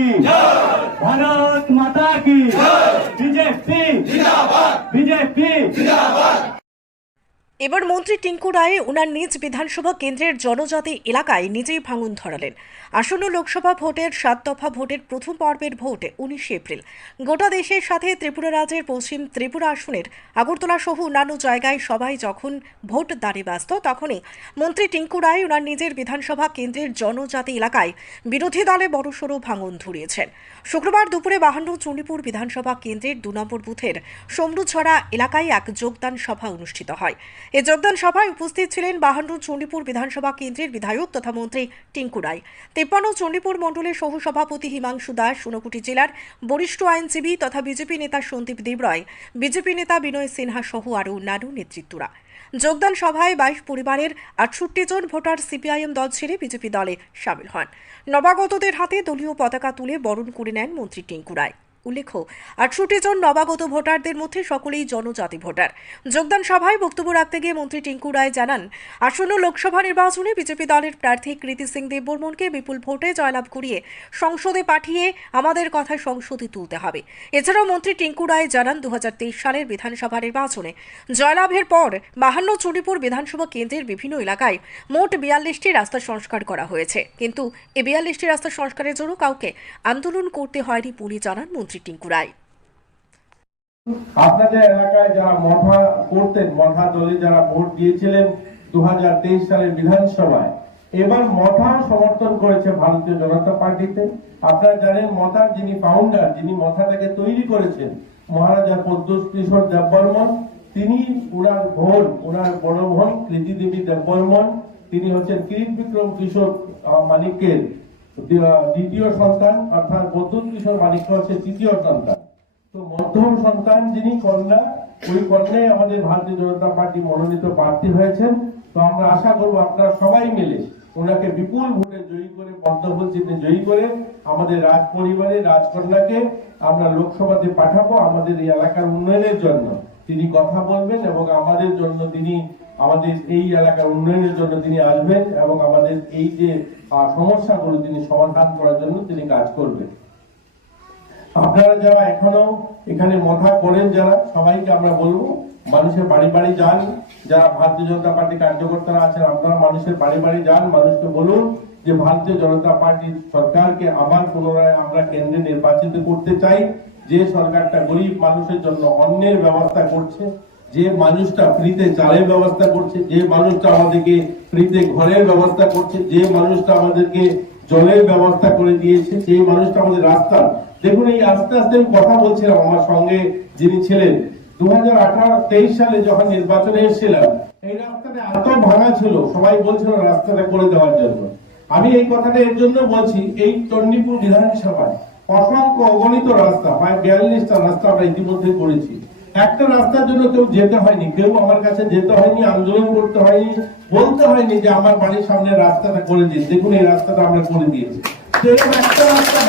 Jai! এবার মন্ত্রী টিঙ্কু রায় ওনার নিজ বিধানসভা কেন্দ্রের জনজাতি এলাকায় নিজেই ভাঙন ধরালেন। আসন্ন লোকসভা ভোটের সাত দফা ভোটের প্রথম পর্বের ভোট উনিশে এপ্রিল। গোটা দেশের সাথে ত্রিপুরা রাজ্যের পশ্চিম ত্রিপুরা আসনের আগরতলা সহ অন্যান্য জায়গায় সবাই যখন ভোট দাঁড়িয়ে ব্যস্ত, তখনই মন্ত্রী টিঙ্কু রায় ওনার নিজের বিধানসভা কেন্দ্রের জনজাতি এলাকায় বিরোধী দলে বড়সড় ভাঙন ধরিয়েছেন। শুক্রবার দুপুরে বাহান্ন চণ্ডীপুর বিধানসভা কেন্দ্রের দু নম্বর বুথের সমরুছড়া এলাকায় এক যোগদান সভা অনুষ্ঠিত হয়। এই যোগদান সভায় উপস্থিত ছিলেন বাহান্ন চণ্ডীপুর বিধানসভা কেন্দ্রের বিধায়ক তথা মন্ত্রী টিঙ্কু রায়। তেপ্পান্ন চণ্ডীপুর মণ্ডলের সহ সভাপতি হিমাংশু দাস, ঊনকোটি জেলার বরিষ্ঠ আইনজীবী তথা বিজেপি নেতা সন্দীপ দেবরয় বিজেপি নেতা বিনয় সিনহা সহ আরও অন্যান্য নেতৃত্বরা। যোগদান সভায় বাইশ পরিবারের আটষট্টি জন ভোটার সিপিআইএম দল ছেড়ে বিজেপি দলে সামিল হন। নবাগতদের হাতে দলীয় পতাকা তুলে বরণ করে নেন মন্ত্রী টিঙ্কু রায়। উল্লেখ্য, আটষট্টি জন নবাগত ভোটারদের মধ্যে সকলেই জনজাতি ভোটার। যোগদান সভায় বক্তব্য রাখতে গিয়ে মন্ত্রী টিঙ্কু রায় জানান, আসন্ন লোকসভা নির্বাচনে বিজেপি দলের প্রার্থী কৃতি সিং দেববর্মনকে বিপুল ভোটে জয়লাভ করিয়ে সংসদে পাঠিয়ে আমাদের কথা সংসদে তুলতে হবে। এছাড়াও মন্ত্রী টিঙ্কু রায় জানান দু হাজার তেইশ সালের বিধানসভা নির্বাচনে জয়লাভের পর বাহান্ন চণ্ডীপুর বিধানসভা কেন্দ্রের বিভিন্ন এলাকায় মোট বিয়াল্লিশটি রাস্তা সংস্কার করা হয়েছে। কিন্তু এ বিয়াল্লিশটি রাস্তা সংস্কারের জন্য কাউকে আন্দোলন করতে হয়নি বলে জানান মন্ত্রী। টিঙ্কু রায় আপনাদের এলাকায় যারা মঠা করতেন, মঠা দলে যারা ভোট দিয়েছিলেন দু সালের বিধানসভায়, এবার মঠাও সমর্থন করেছে ভারতীয় জনতা পার্টিতে। আপনারা জানেন, মথার যিনি ফাউন্ডার যিনি মথাটাকে তৈরি করেছেন, মহারাজা পদ্মজ কিশোর দেববর্মন, তিনি উনার বোন, উনার বড় বোন কৃতি দেবী দেববর্মন, তিনি হচ্ছেন কিরিট বিক্রম কিশোর মানিকের দ্বিতীয় সন্তান, অর্থাৎ বদ্যুৎ কিশোর মানিক্য হচ্ছে তৃতীয় সন্তান। তো মধ্যম সন্তান যিনি কন্যা, ওই কন্যাই আমাদের ভারতীয় জনতা পার্টি মনোনীত প্রার্থী হয়েছেন। তো আমরা আশা করব আপনারা সবাই মিলে ওনাকে বিপুল ভোটে জয়ী করে পদ্মফুল চিহ্নে জয়ী করে আমাদের রাজ পরিবারে রাজকন্যাকে আমরা লোকসভাতে পাঠাবো আমাদের এই এলাকার উন্নয়নের জন্য। তিনি কথা বলবেন এবং আমাদের জন্য তিনি আমাদের এই এলাকার উন্নয়নের জন্য তিনি আসবেন এবং আমাদের এই যে সমস্যাগুলো তিনি সমাধান করার জন্য তিনি কাজ করবেন। আপনারা যারা এখনও এখানে মথা করেন, যারা, সবাইকে আমরা বলব, মানুষের বাড়ি বাড়ি যান। যারা ভারতীয় জনতা পার্টি কার্যকর্তারা আছেন, আপনারা মানুষের বাড়ি বাড়ি যান। মানুষকে বলুন যে, ভারতীয় জনতা পার্টি সরকারকে আবার পুনরায় আমরা কেন্দ্রে নির্বাচিত করতে চাই। যে সরকারটা গরিব মানুষের জন্য অন্যের ব্যবস্থা করছে যে মানুষটা ফ্রিতে চালের ব্যবস্থা করছে, যে মানুষটা আমাদেরকে ফ্রিতে ঘরের ব্যবস্থা করছে, যে মানুষটা আমাদেরকে জলের ব্যবস্থা করে দিয়েছে সেই মানুষটা আমাদের রাস্তা দেখুন, এই আস্তে আস্তে আমি কথা বলছিলাম আমার সঙ্গে যিনি ছিলেন। দু হাজার আঠারো সালে যখন নির্বাচনে এসেছিলাম, এই রাস্তাটা এত ভাঙা ছিল, সবাই বলছিল রাস্তাটা করে দেওয়ার জন্য। আমি এই কথাটা এর জন্য বলছি, এই চণ্ডীপুর বিধানসভায় অসংখ্য অগণিত রাস্তা, প্রায় বিয়াল্লিশটা রাস্তা আমরা ইতিমধ্যে করেছি। একটা রাস্তার জন্য কেউ যেতে হয়নি, কেউ আমার কাছে যেতে হয়নি, আন্দোলন করতে হয়নি, বলতে হয়নি যে আমার বাড়ির সামনে রাস্তাটা করে দিন দেখুন, এই রাস্তাটা আমরা করে দিয়েছি একটা রাস্তা।